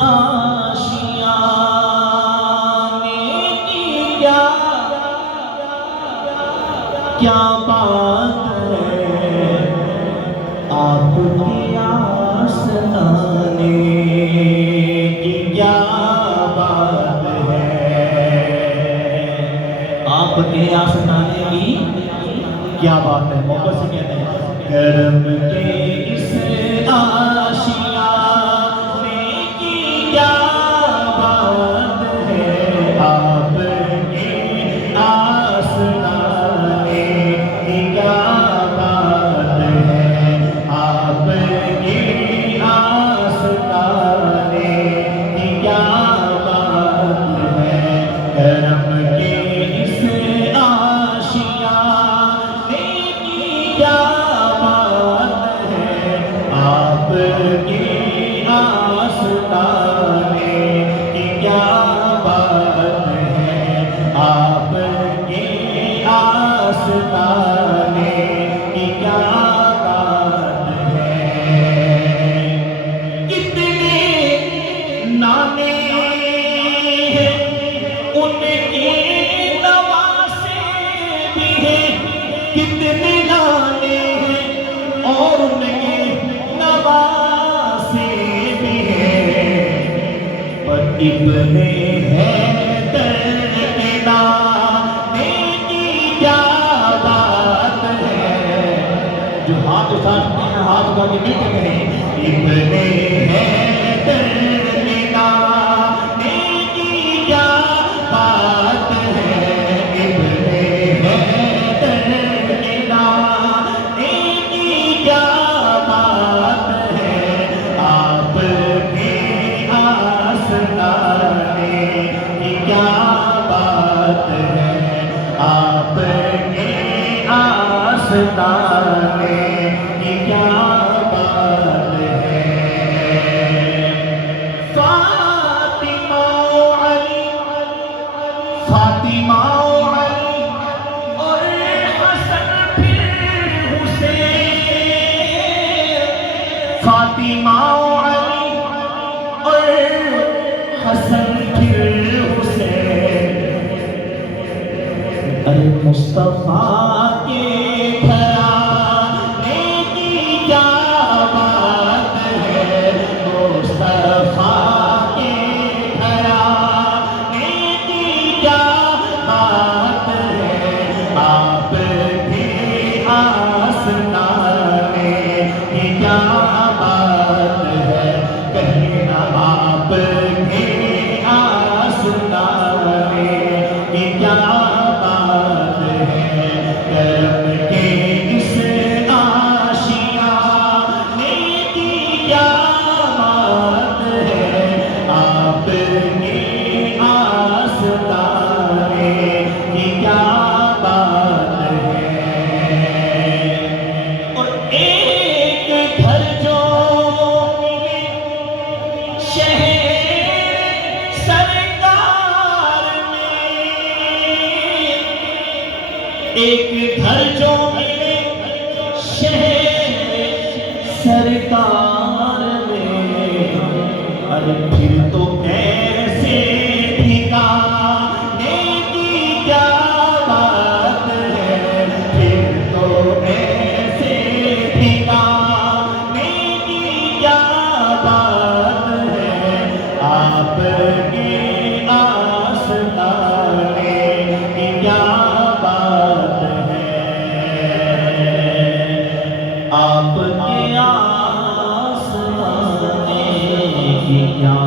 آشیانے کی کیا بات ہے، آپ کے آستانے کی کیا بات ہے، آپ کے آستانے کی کیا بات ہے۔ محبت سے کہتے ہیں کرم کے اس آشیانے کی کیا بات ہے، آپ کے آستانے کی کیا بات ہے، آپ کے آستانے کی کیا بات ہے، کرم کے اس آشیانے کی کیا بات ہے، آپ کے آستانے کی کیا بات ہے، آپ کے آستانے کی کیا بات ہے۔ کتنے نانے ہیں ان کے نواسے بھی ہیں، کتنے نانے ہیں اور ان کے نواسے بھی ہیں، پر ابن حیدر کے نانے کی کیا بات ہے۔ جو ہاتھ اٹھا سکتے ہیں ہاتھ اٹھا کے مل کے کہیں ابن حیدر کے نانے کی کیا بات ہے، ابن حیدر کے نانے کی کیا بات ہے، آپ کے آستانے کی کیا بات ہے، آپ کے آستانے کی کیا بات ہے۔ فاطمہ و علی، فاطمہ و علی اور حسن پھر حسین، فاطمہ و علی اور حسن پھر حسین، المصطفیٰ کے گھرانے کی کیا بات ہے، مصطفیٰ کے گھرانے کی کیا بات ہے، آپ کے آستانے کی کیا بات ہے، کہنا آپ کے آستانے کی کیا بات ہے، کرم کے اس آشیانے کی کیا بات ہے، آپ کے آستانے کی کیا بات ہے۔ اور ایک گھر جو ملے شہر سرکار میں، ایک گھر جو ملے شہر سرکار میں، ارے پھر تو ایسے ٹھکانے کی کیا بات ہے، پھر تو ایسے ٹھکانے کی کیا بات ہے، آپ کے آستانے کی کیا بات ہے، آپ کے آستانے کی کیا